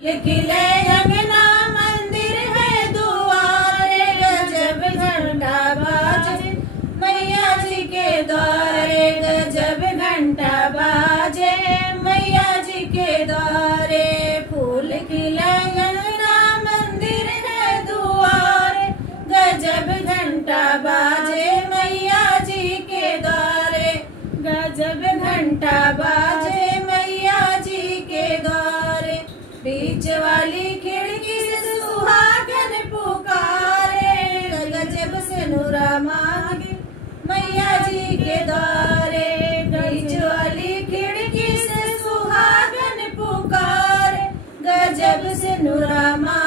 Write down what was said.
खिले अंगना मंदिर है दुआरे, गजब घंटा बाजे मैया जी के द्वारे, गजब घंटा बाजे मैया जी के द्वारे। फूल खिले अंगना मंदिर है दुआरे, गजब घंटा बाजे मैया जी के द्वारे, गजब घंटा बाजे मैया जी के द्वारे। बीच वाली खिड़की से सुहागन पुकारे, गजब से नूरा मांगे मैया जी के द्वारे। बीच वाली खिड़की से सुहागन पुकारे, गजब से नूरा मांगे